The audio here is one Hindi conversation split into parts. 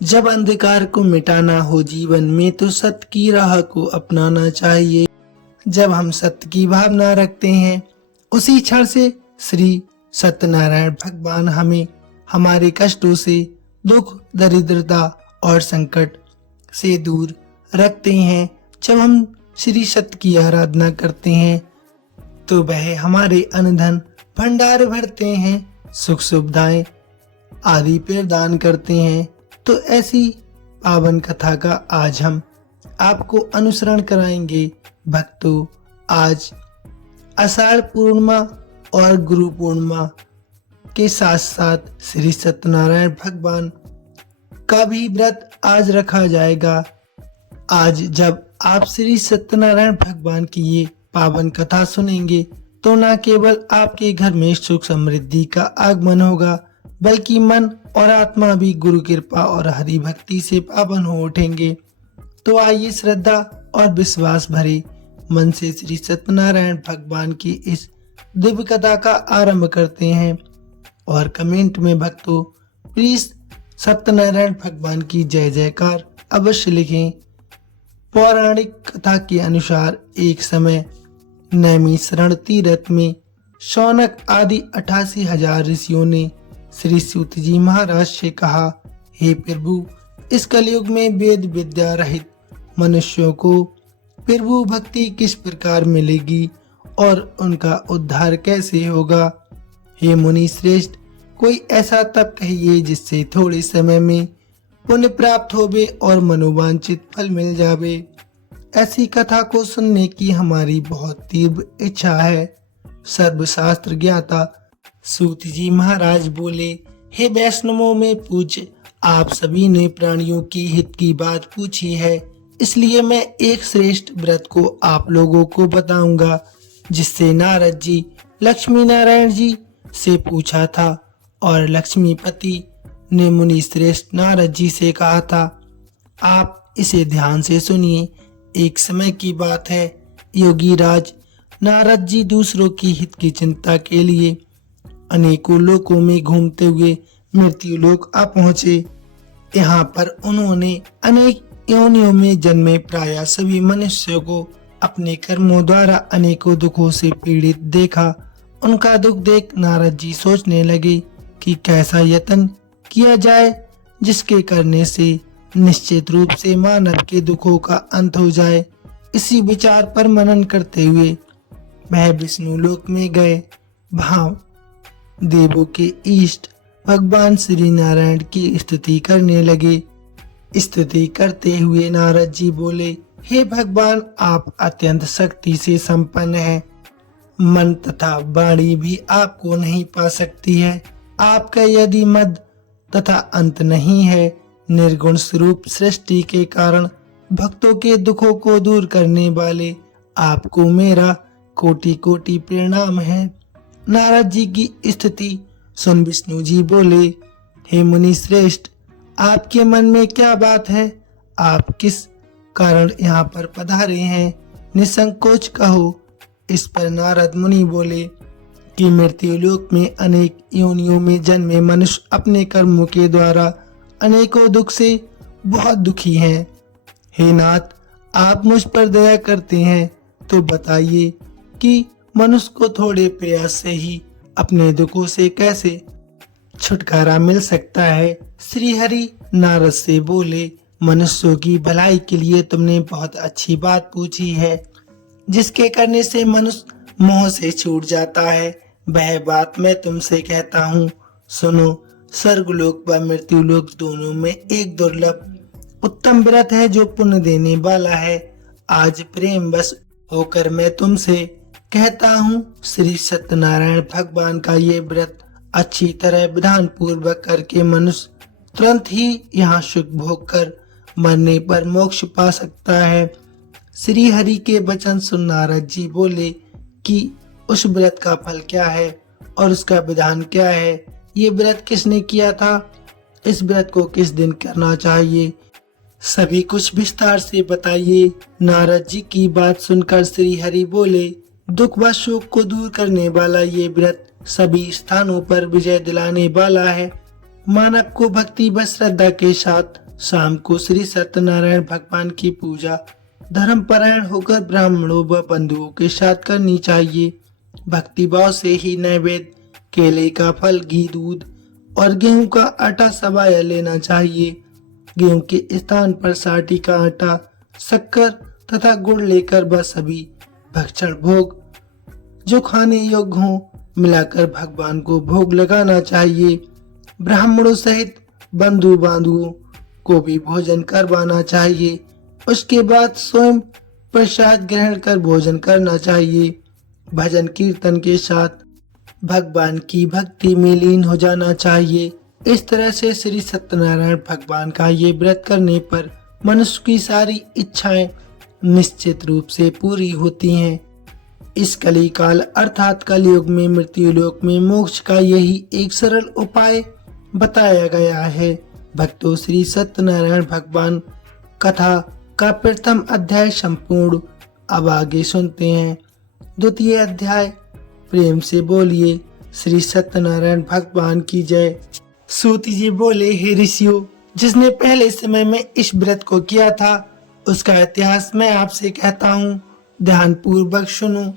जब अंधकार को मिटाना हो जीवन में तो सत्य की राह को अपनाना चाहिए। जब हम सत्य की भावना रखते हैं उसी क्षण से श्री सत्यनारायण भगवान हमें हमारे कष्टों से, दुख, दरिद्रता और संकट से दूर रखते हैं। जब हम श्री सत्य की आराधना करते हैं तो वह हमारे अनधन भंडार भरते हैं, सुख सुविधाएं आदि प्रदान करते हैं। तो ऐसी पावन कथा का आज हम आपको अनुसरण कराएंगे। भक्तों, आज आषाढ़ पूर्णिमा और गुरु पूर्णिमा के साथ साथ श्री सत्यनारायण भगवान का भी व्रत आज रखा जाएगा। आज जब आप श्री सत्यनारायण भगवान की ये पावन कथा सुनेंगे तो न केवल आपके घर में सुख समृद्धि का आगमन होगा बल्कि मन और आत्मा भी गुरु कृपा और हरि भक्ति से पावन हो उठेंगे। तो आइए श्रद्धा और विश्वास भरे मन से श्री सत्यनारायण भगवान की इस दिव्य कथा का आरंभ करते हैं। और कमेंट में भक्तों प्लीज सत्यनारायण भगवान की जय जयकार अवश्य लिखें। पौराणिक कथा के अनुसार एक समय नैमिषारण्य तीर्थ में शौनक आदि 88,000 ऋषियों ने श्री सूत जी महाराज से कहा, हे प्रभु, इस कलयुग में वेद विद्या रहित मनुष्यों को प्रभु भक्ति किस प्रकार मिलेगी और उनका उद्धार कैसे होगा। हे मुनि श्रेष्ठ, कोई ऐसा तप कहिए जिससे थोड़े समय में पुण्य प्राप्त होवे और मनोवांछित फल मिल जावे। ऐसी कथा को सुनने की हमारी बहुत तीव्र इच्छा है। सर्वशास्त्र ज्ञाता सूत जी महाराज बोले, हे वैष्णवों में पूज्य, आप सभी ने प्राणियों की हित की बात पूछी है, इसलिए मैं एक श्रेष्ठ व्रत को आप लोगों को बताऊंगा जिससे नारद जी लक्ष्मी नारायण जी से पूछा था और लक्ष्मीपति ने मुनि श्रेष्ठ नारद जी से कहा था, आप इसे ध्यान से सुनिए। एक समय की बात है, योगी राज नारद जी दूसरों की हित की चिंता के लिए अनेकों लोकों में घूमते हुए मृत्यु लोक आ पहुँचे। यहाँ पर उन्होंने अनेक योनियों में जन्मे प्राय सभी मनुष्यों को अपने कर्मों द्वारा अनेकों दुखों से पीड़ित देखा। उनका दुख देख नारद जी सोचने लगे कि कैसा यत्न किया जाए जिसके करने से निश्चित रूप से मानव के दुखों का अंत हो जाए। इसी विचार पर मनन करते हुए वह विष्णु लोक में गए। वहाँ देवों के इष्ट भगवान श्री नारायण की स्तुति करने लगे। स्तुति करते हुए नारद जी बोले, हे भगवान, आप अत्यंत शक्ति से संपन्न हैं। मन तथा वाणी भी आपको नहीं पा सकती है। आपका यदि मद तथा अंत नहीं है। निर्गुण स्वरूप सृष्टि के कारण भक्तों के दुखों को दूर करने वाले आपको मेरा कोटि कोटि प्रणाम है। नारद जी की स्थिति सुन विष्णु जी बोले, हे मुनि श्रेष्ठ, आपके मन में क्या बात है? आप किस कारण यहाँ पर पधारे हैं? निसंकोच कहो। इस पर नारद मुनि बोले कि मृत्यु लोक में अनेक योनियों में जन्मे मनुष्य अपने कर्मों के द्वारा अनेकों दुख से बहुत दुखी हैं। हे नाथ, आप मुझ पर दया करते हैं तो बताइए कि मनुष्य को थोड़े प्रयास से ही अपने दुखों से कैसे छुटकारा मिल सकता है। श्री हरि नारद से बोले, मनुष्यों की भलाई के लिए तुमने बहुत अच्छी बात पूछी है, जिसके करने से मनुष्य मोह से छूट जाता है। वह बात मैं तुमसे कहता हूँ, सुनो। स्वर्गलोक व मृत्युलोक दोनों में एक दुर्लभ उत्तम व्रत है जो पुण्य देने वाला है। आज प्रेम बस होकर मैं तुमसे कहता हूँ, श्री सत्यनारायण भगवान का ये व्रत अच्छी तरह विधान पूर्वक करके मनुष्य तुरंत ही यहाँ सुख भोग कर मरने पर मोक्ष पा सकता है। श्री हरि के वचन सुन नारद जी बोले कि उस व्रत का फल क्या है और उसका विधान क्या है? ये व्रत किसने किया था? इस व्रत को किस दिन करना चाहिए? सभी कुछ विस्तार से बताइए। नारद जी की बात सुनकर श्री हरि बोले, दुख व शोक को दूर करने वाला ये व्रत सभी स्थानों पर विजय दिलाने वाला है। मानव को भक्ति व श्रद्धा के साथ शाम को श्री सत्यनारायण भगवान की पूजा धर्मपरायण होकर ब्राह्मणों व बंधुओं के साथ करनी चाहिए। भक्तिभाव से ही नैवेद्य, केले का फल, घी, दूध और गेहूं का आटा सवाया लेना चाहिए। गेहूं के स्थान पर साठी का आटा, शक्कर तथा गुड़ लेकर वह सभी भक्षण भोग जो खाने योग्य हों मिलाकर भगवान को भोग लगाना चाहिए। ब्राह्मणों सहित बंधु बांधुओं को भी भोजन करवाना चाहिए। उसके बाद स्वयं प्रसाद ग्रहण कर भोजन करना चाहिए। भजन कीर्तन के साथ भगवान की भक्ति में लीन हो जाना चाहिए। इस तरह से श्री सत्यनारायण भगवान का ये व्रत करने पर मनुष्य की सारी इच्छाएं निश्चित रूप से पूरी होती हैं। इस कली काल अर्थात कलयुग में मृत्यु लोक में मोक्ष का यही एक सरल उपाय बताया गया है। भक्तों, श्री सत्यनारायण भगवान कथा का प्रथम अध्याय संपूर्ण अब आगे सुनते हैं। द्वितीय अध्याय, प्रेम से बोलिए श्री सत्यनारायण भगवान की जय। सूत जी बोले, हे ऋषियों, जिसने पहले समय में इस व्रत को किया था उसका इतिहास मैं आपसे कहता हूँ, ध्यान पूर्वक सुनो।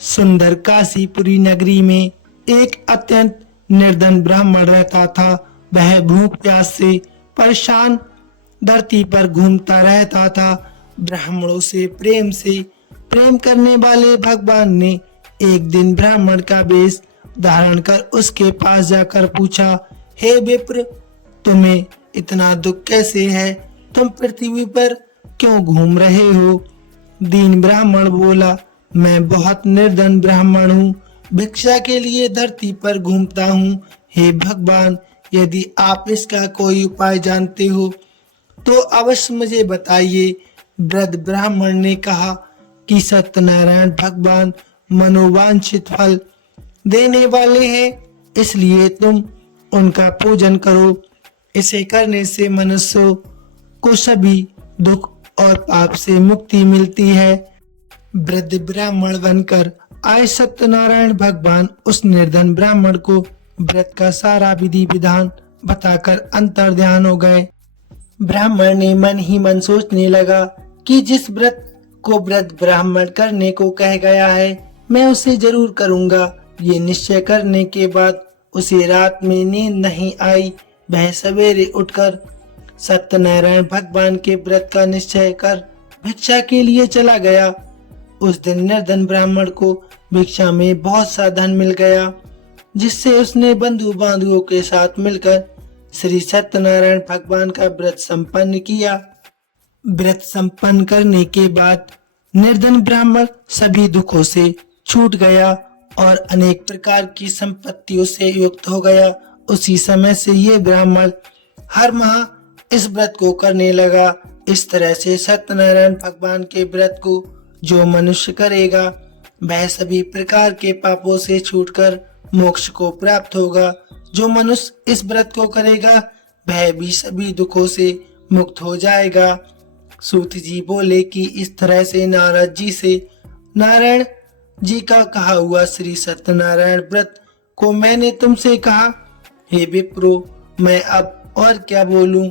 सुंदर काशीपुरी नगरी में एक अत्यंत निर्धन ब्राह्मण रहता था। वह भूख प्यास से परेशान धरती पर घूमता रहता था। ब्राह्मणों से प्रेम करने वाले भगवान ने एक दिन ब्राह्मण का वेश धारण कर उसके पास जाकर पूछा, हे विप्र, तुम्हें इतना दुख कैसे है? तुम पृथ्वी पर क्यों घूम रहे हो? दीन ब्राह्मण बोला, मैं बहुत निर्धन ब्राह्मण हूँ, भिक्षा के लिए धरती पर घूमता हूँ। हे भगवान, यदि आप इसका कोई उपाय जानते हो तो अवश्य मुझे बताइए। वृद्ध ब्राह्मण ने कहा कि सत्यनारायण भगवान मनोवांछित फल देने वाले हैं, इसलिए तुम उनका पूजन करो। इसे करने से मनुष्यों को सभी दुख और पाप से मुक्ति मिलती है। वृद्ध ब्राह्मण बनकर आए सत्यनारायण भगवान उस निर्धन ब्राह्मण को व्रत का सारा विधि विधान बताकर अंतर्ध्यान हो गए। ब्राह्मण ने मन ही मन सोचने लगा कि जिस व्रत को वृद्ध ब्राह्मण करने को कह गया है मैं उसे जरूर करूंगा। ये निश्चय करने के बाद उसे रात में नींद नहीं आई। वह सवेरे उठकर सत्यनारायण भगवान के व्रत का निश्चय कर भिक्षा के लिए चला गया। उस दिन निर्धन ब्राह्मण को भिक्षा में बहुत सा धन मिल गया, जिससे उसने बंधु बांधुओं के साथ मिलकर श्री सत्यनारायण भगवान का व्रत संपन्न किया। व्रत संपन्न करने के बाद निर्धन ब्राह्मण सभी दुखों से छूट गया और अनेक प्रकार की संपत्तियों से युक्त हो गया। उसी समय से ये ब्राह्मण हर माह इस व्रत को करने लगा। इस तरह से सत्यनारायण भगवान के व्रत को जो मनुष्य करेगा वह सभी प्रकार के पापों से छूटकर मोक्ष को प्राप्त होगा। जो मनुष्य इस व्रत को करेगा वह भी सभी दुखों से मुक्त हो जाएगा। सूत जी बोले कि इस तरह से नारद जी से नारायण जी का कहा हुआ श्री सत्यनारायण व्रत को मैंने तुमसे कहा। हे विप्रो, मैं अब और क्या बोलूं?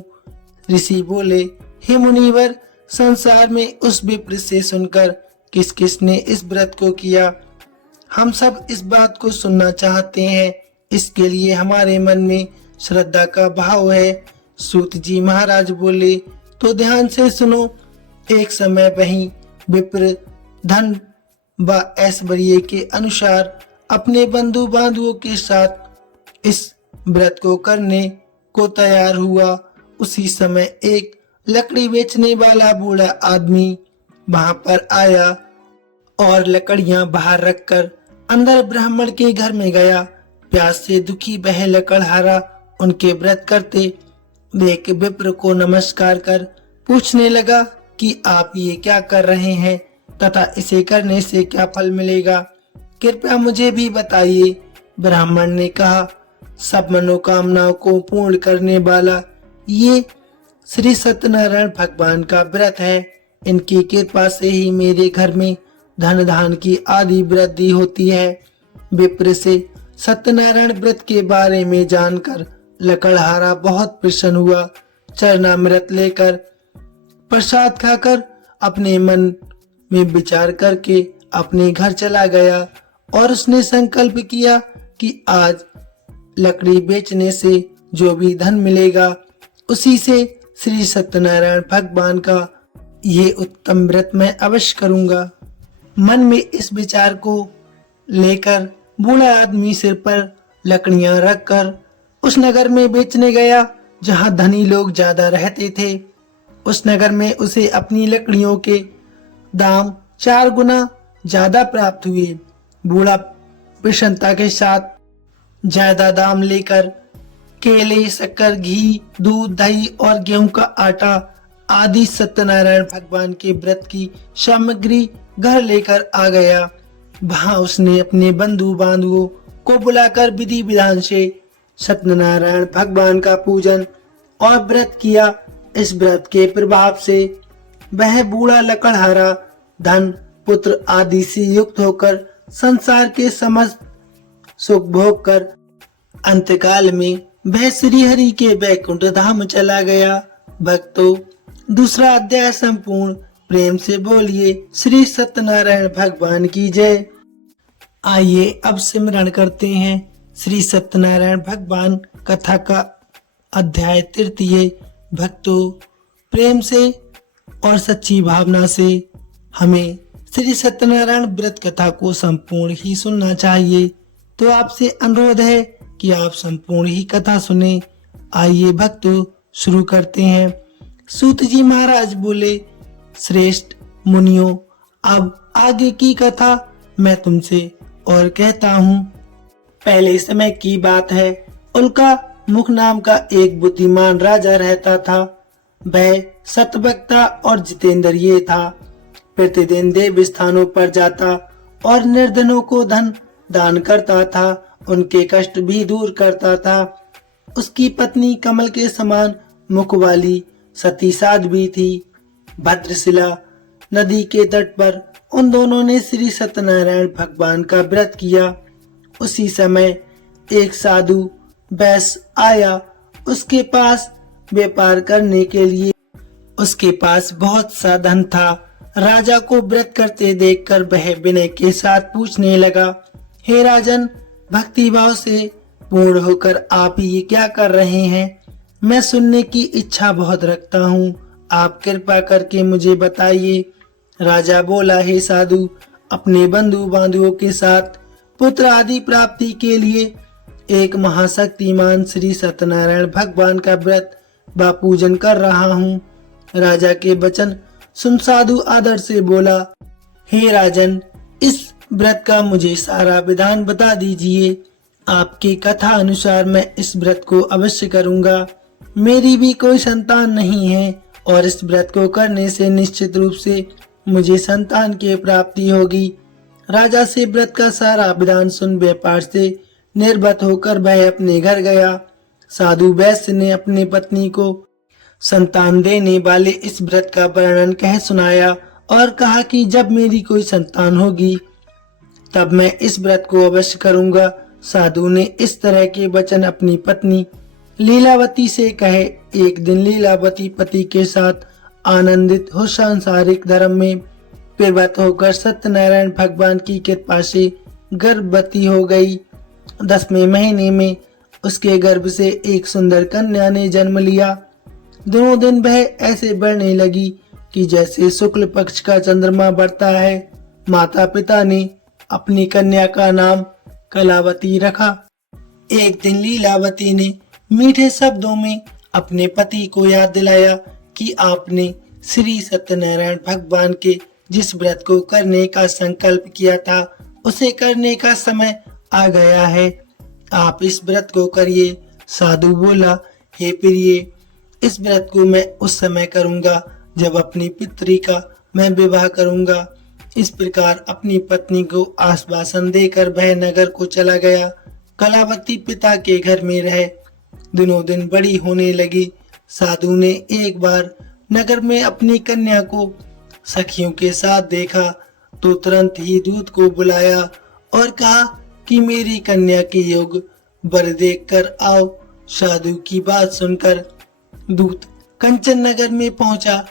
ऋषि बोले, हे मुनिवर, संसार में उस विप्र से सुनकर किस किस ने इस व्रत को किया, हम सब इस बात को सुनना चाहते हैं। इसके लिए हमारे मन में श्रद्धा का भाव है। सूत जी महाराज बोले, तो ध्यान से सुनो। एक समय वहीं विप्र धन व ऐश्वर्य के अनुसार अपने बंधु बांधुओं के साथ इस व्रत को करने को तैयार हुआ। उसी समय एक लकड़ी बेचने वाला बूढ़ा आदमी वहां पर आया और लकड़ियां बाहर रखकर अंदर ब्राह्मण के घर में गया। प्यास से दुखी वह लकड़हारा उनके व्रत करते देख विप्र को नमस्कार कर पूछने लगा कि आप ये क्या कर रहे हैं तथा इसे करने से क्या फल मिलेगा, कृपया मुझे भी बताइए। ब्राह्मण ने कहा, सब मनोकामनाओं को पूर्ण करने वाला ये श्री सत्यनारायण भगवान का व्रत है। इनकी कृपा से ही मेरे घर में धन धान की आदि वृद्धि होती है। विप्र से सत्यनारायण व्रत के बारे में जानकर लकड़हारा बहुत प्रसन्न हुआ। चरणामृत लेकर प्रसाद खाकर अपने मन में विचार करके अपने घर चला गया और उसने संकल्प किया कि आज लकड़ी बेचने से जो भी धन मिलेगा उसी से श्री सत्यनारायण भगवान का ये उत्तम व्रत मैं अवश्य करूंगा। मन में इस विचार को लेकर बूढ़ा आदमी सिर पर लकड़ियां रखकर उस नगर में बेचने गया जहां धनी लोग ज्यादा रहते थे। उस नगर में उसे अपनी लकड़ियों के दाम 4 गुना ज्यादा प्राप्त हुए। बूढ़ा प्रसन्नता के साथ ज्यादा दाम लेकर केले, शक्कर, घी, दूध, दही और गेहूं का आटा आदि सत्यनारायण भगवान के व्रत की सामग्री घर लेकर आ गया। वहां उसने अपने बंधु बांधवों को बुलाकर विधि विधान से सत्यनारायण भगवान का पूजन और व्रत किया। इस व्रत के प्रभाव से वह बूढ़ा लकड़हारा धन, पुत्र आदि से युक्त होकर संसार के समस्त सुख भोग कर अंतकाल में वह श्री हरि के वैकुंठ धाम चला गया। भक्तों, दूसरा अध्याय संपूर्ण। प्रेम से बोलिए श्री सत्यनारायण भगवान की जय। आइए अब सिमरन करते हैं श्री सत्यनारायण भगवान कथा का अध्याय 3। भक्तों, प्रेम से और सच्ची भावना से हमें श्री सत्यनारायण व्रत कथा को संपूर्ण ही सुनना चाहिए। तो आपसे अनुरोध है कि आप संपूर्ण ही कथा सुने। आइए भक्तों, शुरू करते हैं। सूत जी महाराज बोले, श्रेष्ठ मुनियों, अब आगे की कथा मैं तुमसे और कहता हूँ। पहले समय की बात है, उल्का मुख नाम का एक बुद्धिमान राजा रहता था। वह सतवक्ता और जितेंद्रिय था। प्रतिदिन देव स्थानों पर जाता और निर्धनों को धन दान करता था, उनके कष्ट भी दूर करता था। उसकी पत्नी कमल के समान मुख वाली सती साध्वी थी। भद्रशिला नदी के तट पर उन दोनों ने श्री सत्यनारायण भगवान का व्रत किया। उसी समय एक साधु वैश्य आया। उसके पास व्यापार करने के लिए उसके पास बहुत सा धन था। राजा को व्रत करते देखकर वह विनय के साथ पूछने लगा, हे राजन, भक्ति भाव से पूर्ण होकर आप ये क्या कर रहे हैं? मैं सुनने की इच्छा बहुत रखता हूँ, आप कृपा करके मुझे बताइए। राजा बोला, हे साधु, अपने बंधु बांधवों के साथ पुत्र आदि प्राप्ति के लिए एक महाशक्तिमान श्री सत्यनारायण भगवान का व्रत व पूजन कर रहा हूँ। राजा के वचन सुन साधु आदर से बोला, हे राजन, इस व्रत का मुझे सारा विधान बता दीजिए। आपकी कथा अनुसार मैं इस व्रत को अवश्य करूँगा। मेरी भी कोई संतान नहीं है और इस व्रत को करने से निश्चित रूप से मुझे संतान की प्राप्ति होगी। राजा से व्रत का सारा विधान सुन व्यापार से निर्भत होकर वह अपने घर गया। साधु वैश्य ने अपनी पत्नी को संतान देने वाले इस व्रत का वर्णन कह सुनाया और कहा कि जब मेरी कोई संतान होगी तब मैं इस व्रत को अवश्य करूंगा। साधु ने इस तरह के वचन अपनी पत्नी लीलावती से कहे। एक दिन लीलावती पति के साथ आनंदित हो सांसारिक धर्म में प्रवृत्त होकर सत्यनारायण भगवान की कृपा से गर्भवती हो गई। 10वें महीने में उसके गर्भ से एक सुंदर कन्या ने जन्म लिया। दोनों दिन वह ऐसे बढ़ने लगी कि जैसे शुक्ल पक्ष का चंद्रमा बढ़ता है। माता पिता ने अपनी कन्या का नाम कलावती रखा। एक दिन लीलावती ने मीठे शब्दों में अपने पति को याद दिलाया कि आपने श्री सत्यनारायण भगवान के जिस व्रत को करने का संकल्प किया था उसे करने का समय आ गया है। आप इस व्रत को करिए। साधु बोला, हे प्रिय, इस व्रत को मैं उस समय करूंगा जब अपनी पुत्री का मैं विवाह करूंगा। इस प्रकार अपनी पत्नी को आश्वासन देकर वह नगर को चला गया। कलावती पिता के घर में रहे। दिनों दिन बड़ी होने लगी। साधु ने एक बार नगर में अपनी कन्या को सखियों के साथ देखा तो तुरंत ही दूत को बुलाया और कहा कि मेरी कन्या के योग वर देख कर आओ। साधु की बात सुनकर दूत कंचन नगर में पहुंचा।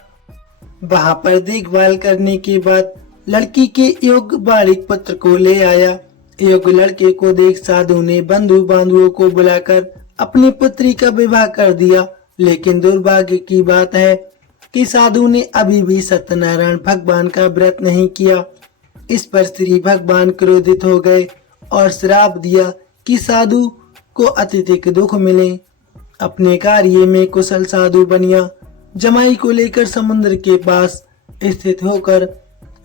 वहां पर देखभाल करने के बाद लड़की के योग्य बालिक पुत्र को ले आया। योग्य लड़के को देख साधु ने बंधु बांधुओं को बुलाकर अपनी पुत्री का विवाह कर दिया। लेकिन दुर्भाग्य की बात है कि साधु ने अभी भी सत्यनारायण भगवान का व्रत नहीं किया। इस पर श्री भगवान क्रोधित हो गए और श्राप दिया कि साधु को अत्यधिक दुख मिले। अपने कार्य में कुशल साधु बनिया जमाई को लेकर समुद्र के पास स्थित होकर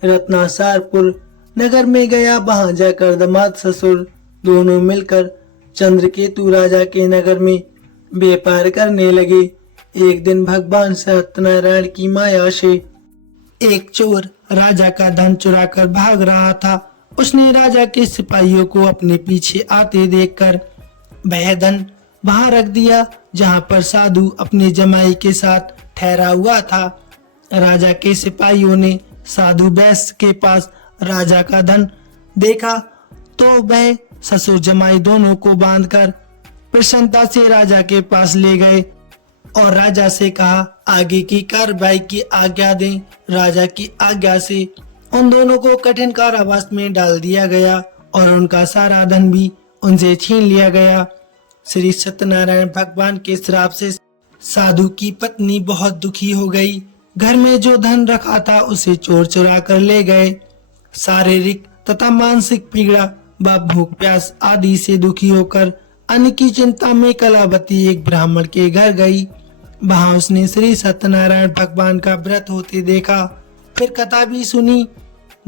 रत्नासारपुर नगर में गया। वहां जाकर दामाद ससुर दोनों मिलकर चंद्रकेतु राजा के नगर में व्यापार करने लगे। एक दिन भगवान सत्यनारायण की माया से एक चोर राजा का धन चुराकर भाग रहा था। उसने राजा के सिपाहियों को अपने पीछे आते देखकर वह धन वहां रख दिया जहां पर साधु अपने जमाई के साथ ठहरा हुआ था। राजा के सिपाहियों ने साधु वैश्य के पास राजा का धन देखा तो वह ससुर जमाई दोनों को बांधकर प्रसन्नता से राजा के पास ले गए और राजा से कहा आगे की कार्रवाई की आज्ञा दें। राजा की आज्ञा से उन दोनों को कठिन कारावास में डाल दिया गया और उनका सारा धन भी उनसे छीन लिया गया। श्री सत्यनारायण भगवान के श्राप से साधु की पत्नी बहुत दुखी हो गई। घर में जो धन रखा था उसे चोर चुरा कर ले गए। शारीरिक तथा मानसिक पीड़ा व भूख प्यास आदि से दुखी होकर अन्न की चिंता में कलावती एक ब्राह्मण के घर गई। वहां उसने श्री सत्यनारायण भगवान का व्रत होते देखा, फिर कथा भी सुनी।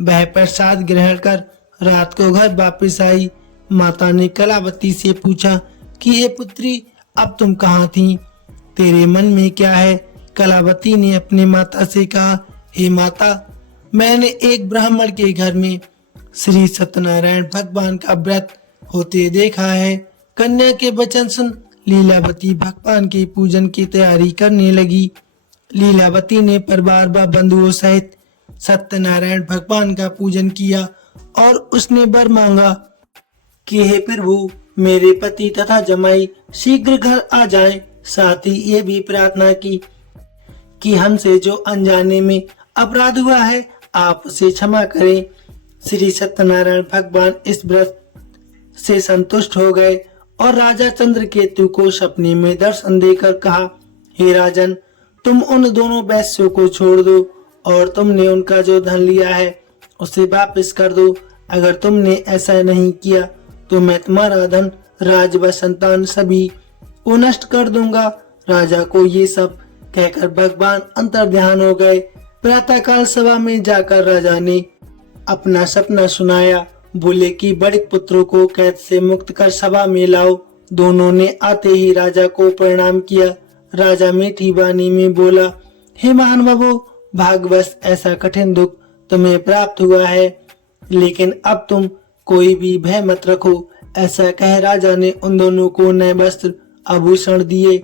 वह प्रसाद ग्रहण कर रात को घर वापस आई। माता ने कलावती से पूछा कि हे पुत्री, अब तुम कहाँ थी? तेरे मन में क्या है? कलावती ने अपनी माता से कहा, हे माता, मैंने एक ब्राह्मण के घर में श्री सत्यनारायण भगवान का व्रत होते देखा है। कन्या के वचन सुन लीलावती भगवान के पूजन की तैयारी करने लगी। लीलावती ने परिवार व बंधुओं सहित सत्यनारायण भगवान का पूजन किया और उसने वर मांगा कि हे प्रभु, मेरे पति तथा जमाई शीघ्र घर आ जाएं। साथ ही ये भी प्रार्थना की कि हमसे जो अनजाने में अपराध हुआ है आप उसे क्षमा करें। श्री सत्यनारायण भगवान इस व्रत से संतुष्ट हो गए और राजा चंद्रकेतु को सपने में दर्शन देकर कहा, हे राजन, तुम उन दोनों वैश्यों को छोड़ दो और तुमने उनका जो धन लिया है उसे वापस कर दो। अगर तुमने ऐसा नहीं किया तो मैं तुम्हारा धन, राज व संतान सभी को नष्ट कर दूंगा। राजा को ये सब कहकर भगवान अंतर्ध्यान हो गए। प्रातःकाल सभा में जाकर राजा ने अपना सपना सुनाया। बोले कि बड़े पुत्रों को कैद से मुक्त कर सभा में लाओ। दोनों ने आते ही राजा को प्रणाम किया। राजा मीठी वाणी में बोला, हे महानुभावों, भाग्यवश ऐसा कठिन दुख तुम्हें प्राप्त हुआ है, लेकिन अब तुम कोई भी भय मत रखो। ऐसा कह राजा ने उन दोनों को नए वस्त्र आभूषण दिए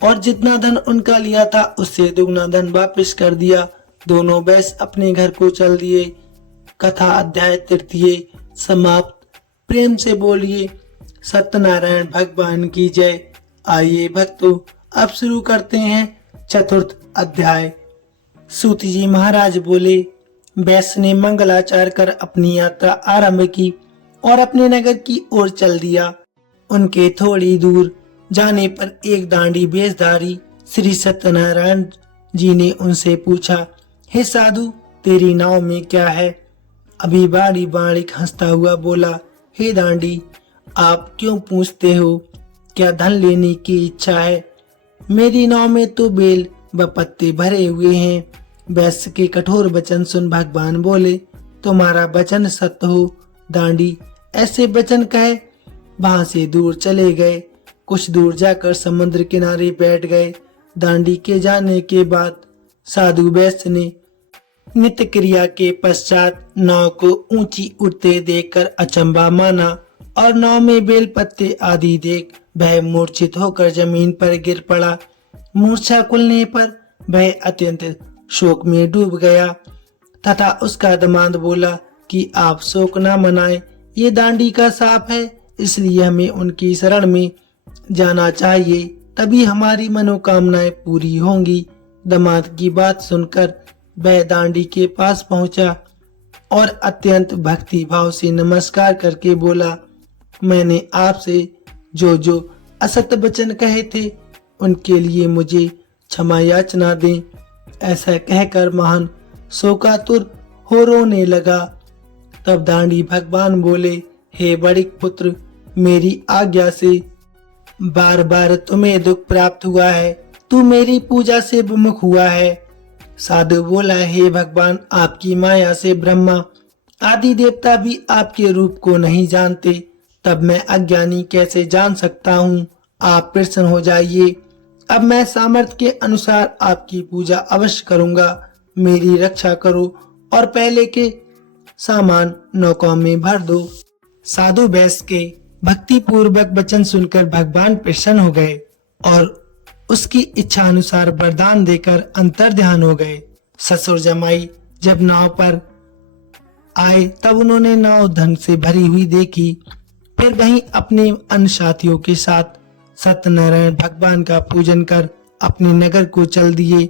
और जितना धन उनका लिया था उससे दुगना धन वापस कर दिया। दोनों वैश्य अपने घर को चल दिए। कथा अध्याय तृतीय समाप्त। प्रेम से बोलिए सत्यनारायण भगवान की जय। आइए भक्तों, अब शुरू करते हैं चतुर्थ अध्याय। सूत जी महाराज बोले, वैश्य ने मंगलाचार कर अपनी यात्रा आरंभ की और अपने नगर की ओर चल दिया। उनके थोड़ी दूर जाने पर एक दांडी वेशधारी श्री सत्यनारायण जी ने उनसे पूछा, हे साधु, तेरी नाव में क्या है? अभी बाड़ी बाड़िक हंसता हुआ बोला, हे दांडी, आप क्यों पूछते हो? क्या धन लेने की इच्छा है? मेरी नाव में तो बेल व पत्ते भरे हुए हैं। वैश्य के कठोर वचन सुन भगवान बोले, तुम्हारा वचन सत्य हो। दांडी ऐसे वचन कहे वहां से दूर चले गए। कुछ दूर जाकर समुद्र किनारे बैठ गए। दांडी के जाने के बाद साधु वैश्य ने नित्य क्रिया के पश्चात नाव को ऊंची उड़ते देखकर अचंभा माना और नाव में बेल पत्ते आदि देख वह मूर्छित होकर जमीन पर गिर पड़ा। मूर्छा खुलने पर वह अत्यंत शोक में डूब गया तथा उसका दामाद बोला कि आप शोक न मनाएं, ये दांडी का साप है, इसलिए हमें उनकी शरण में जाना चाहिए तभी हमारी मनोकामनाएं पूरी होंगी। दामाद की बात सुनकर वह दांडी के पास पहुंचा और अत्यंत भक्ति भाव से नमस्कार करके बोला, मैंने आपसे जो जो असत्य वचन कहे थे उनके लिए मुझे क्षमा याचना दें। ऐसा कहकर महान शोकातुर हो रोने लगा। तब दांडी भगवान बोले, हे बड़िक पुत्र, मेरी आज्ञा से बार बार तुम्हें दुख प्राप्त हुआ है, तू मेरी पूजा से विमुख हुआ है। साधु बोला, हे भगवान, आपकी माया से ब्रह्मा आदि देवता भी आपके रूप को नहीं जानते, तब मैं अज्ञानी कैसे जान सकता हूँ। आप प्रसन्न हो जाइए, अब मैं सामर्थ्य के अनुसार आपकी पूजा अवश्य करूँगा। मेरी रक्षा करो और पहले के सामान नौका में भर दो। साधु वैश्य के भक्ति पूर्वक वचन सुनकर भगवान प्रसन्न हो गए और उसकी इच्छा अनुसार वरदान देकर अंतर ध्यान हो गए। ससुर जमाई जब नाव पर आए तब उन्होंने नाव धन से भरी हुई देखी। फिर वहीं अपने अन्य साथियों के साथ सत्यनारायण भगवान का पूजन कर अपने नगर को चल दिए।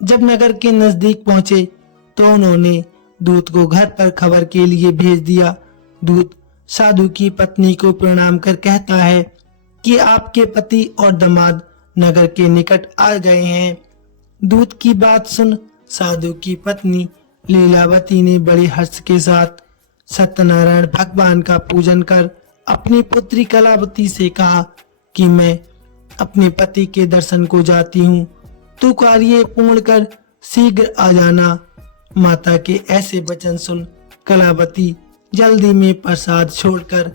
जब नगर के नजदीक पहुंचे तो उन्होंने दूत को घर पर खबर के लिए भेज दिया। दूत साधु की पत्नी को प्रणाम कर कहता है कि आपके पति और दामाद नगर के निकट आ गए हैं। दूत की बात सुन साधु की पत्नी लीलावती ने बड़े हर्ष के साथ सत्यनारायण भगवान का पूजन कर अपनी पुत्री कलावती से कहा कि मैं अपने पति के दर्शन को जाती हूँ, तू कार्य पूर्ण कर शीघ्र आ जाना। माता के ऐसे वचन सुन कलावती जल्दी में प्रसाद छोड़कर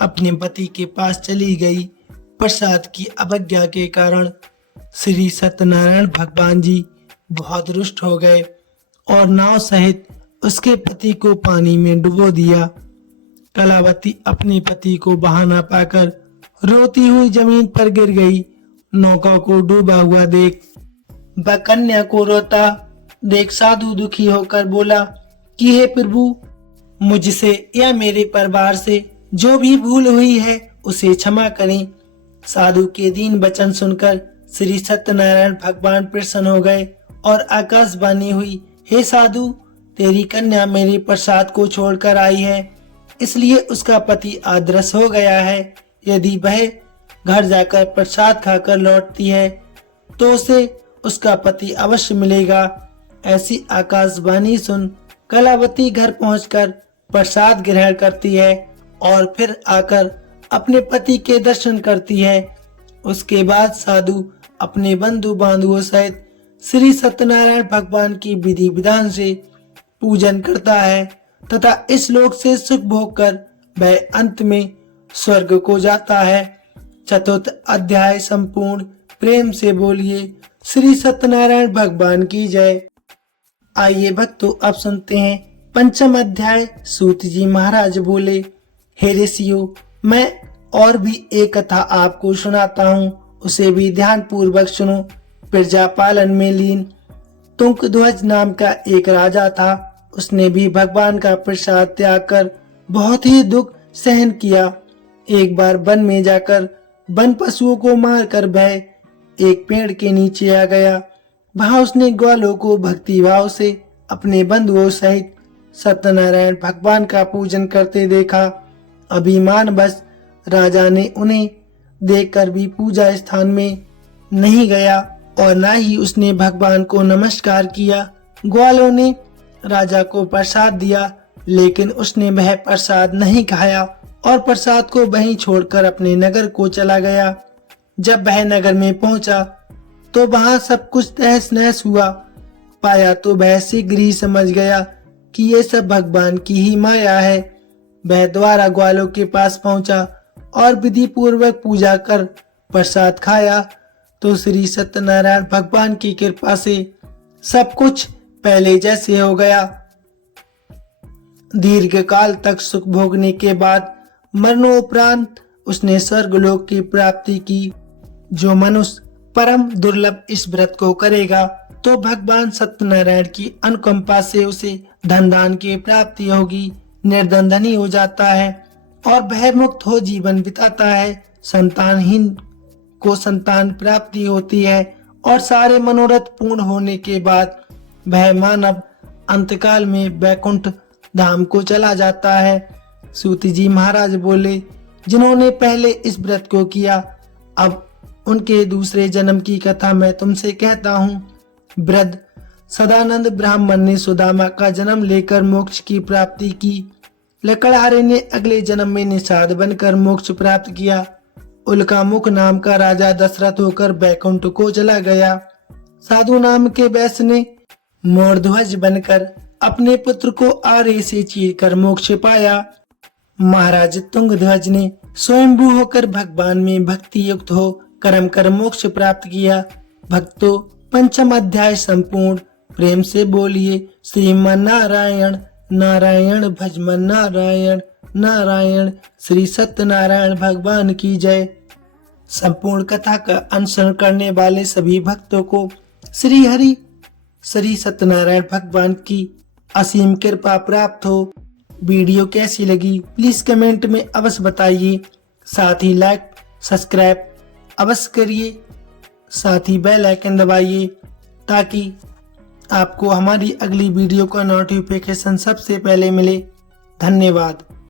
अपने पति के पास चली गई। प्रसाद की अवज्ञा के कारण श्री सत्यनारायण भगवान जी बहुत रुष्ट हो गए और नाव सहित उसके पति को पानी में डुबो दिया। कलावती अपने पति को बहाना पाकर रोती हुई जमीन पर गिर गई। नौका को डूबा हुआ देख वह कन्या को रोता देख साधु दुखी होकर बोला कि हे प्रभु, मुझसे या मेरे परिवार से जो भी भूल हुई है उसे क्षमा करें। साधु के दीन वचन सुनकर श्री सत्यनारायण भगवान प्रसन्न हो गए और आकाशवाणी हुई, हे साधु, तेरी कन्या मेरे प्रसाद को छोड़कर आई है, इसलिए उसका पति अदृश्य हो गया है। यदि वह घर जाकर प्रसाद खाकर लौटती है तो उसे उसका पति अवश्य मिलेगा। ऐसी आकाशवाणी सुन कलावती घर पहुंचकर प्रसाद ग्रहण करती है और फिर आकर अपने पति के दर्शन करती है। उसके बाद साधु अपने बंधु बांधुओं सहित श्री सत्यनारायण भगवान की विधि विधान से पूजन करता है तथा इस लोक से सुख भोग कर वह अंत में स्वर्ग को जाता है। चतुर्थ अध्याय संपूर्ण। प्रेम से बोलिए श्री सत्यनारायण भगवान की जय। आइए भक्तों, अब सुनते हैं पंचम अध्याय। सूत जी महाराज बोले, हे ऋषियों, मैं और भी एक कथा आपको सुनाता हूँ, उसे भी ध्यान पूर्वक सुनो। प्रजा पालन में लीन तुंगध्वज नाम का एक राजा था। उसने भी भगवान का प्रसाद त्याग कर बहुत ही दुख सहन किया। एक बार वन में जाकर वन पशुओं को मार कर वह एक पेड़ के नीचे आ गया। वहां उसने ग्वालों को भक्ति भाव से अपने बंधुओं सहित सत्यनारायण भगवान का पूजन करते देखा। अभिमान बस राजा ने उन्हें देखकर भी पूजा स्थान में नहीं गया और न ही उसने भगवान को नमस्कार किया। ग्वालों ने राजा को प्रसाद दिया, लेकिन उसने वह प्रसाद नहीं खाया और प्रसाद को वहीं छोड़कर अपने नगर को चला गया। जब वह नगर में पहुंचा तो वहां सब कुछ तहस नहस हुआ। पाया तो वह शीघ्र ही समझ गया कि ये सब भगवान की ही माया है। वह द्वारा ग्वालों के पास पहुंचा और विधि पूर्वक पूजा कर प्रसाद खाया तो श्री सत्यनारायण भगवान की कृपा से सब कुछ पहले जैसे हो गया। दीर्घ काल तक सुख भोगने के बाद मरणोपरांत उसने स्वर्गलोक की प्राप्ति की। जो मनुष्य परम दुर्लभ इस व्रत को करेगा तो भगवान सत्यनारायण की अनुकंपा से उसे धन दान की प्राप्ति होगी। निर्धन धनी हो जाता है और भय मुक्त हो जीवन बिताता है। संतानहीन को संतान प्राप्ति होती है और सारे मनोरथ पूर्ण होने के बाद वह मानव अंतकाल में वैकुंठ धाम को चला जाता है। सूत जी महाराज बोले, जिन्होंने पहले इस व्रत को किया, अब उनके दूसरे जन्म की कथा मैं तुमसे कहता हूँ। वृद्ध सदानंद ब्राह्मण ने सुदामा का जन्म लेकर मोक्ष की प्राप्ति की। लकड़हारे ने अगले जन्म में निषाद बनकर मोक्ष प्राप्त किया। उल्कामुख नाम का राजा दशरथ होकर बैकुंठ को चला गया। साधु नाम के वैश्य ने मोरध्वज बनकर अपने पुत्र को आरे से चीरकर मोक्ष पाया। महाराज तुंगध्वज ने स्वयंभू होकर भगवान में भक्ति युक्त हो कर्म कर मोक्ष प्राप्त किया। भक्तों, पंचम अध्याय संपूर्ण। प्रेम से बोलिए श्रीमन नारायण नारायण, भजमन नारायण नारायण। श्री सत्यनारायण भगवान की जय। संपूर्ण कथा का अनुसरण करने वाले सभी भक्तों को श्री हरि श्री सत्यनारायण भगवान की असीम कृपा प्राप्त हो। वीडियो कैसी लगी प्लीज कमेंट में अवश्य बताइए। साथ ही लाइक सब्सक्राइब अवश्य करिए। साथ ही बेल आइकन दबाइए ताकि आपको हमारी अगली वीडियो का नोटिफिकेशन सबसे पहले मिले। धन्यवाद।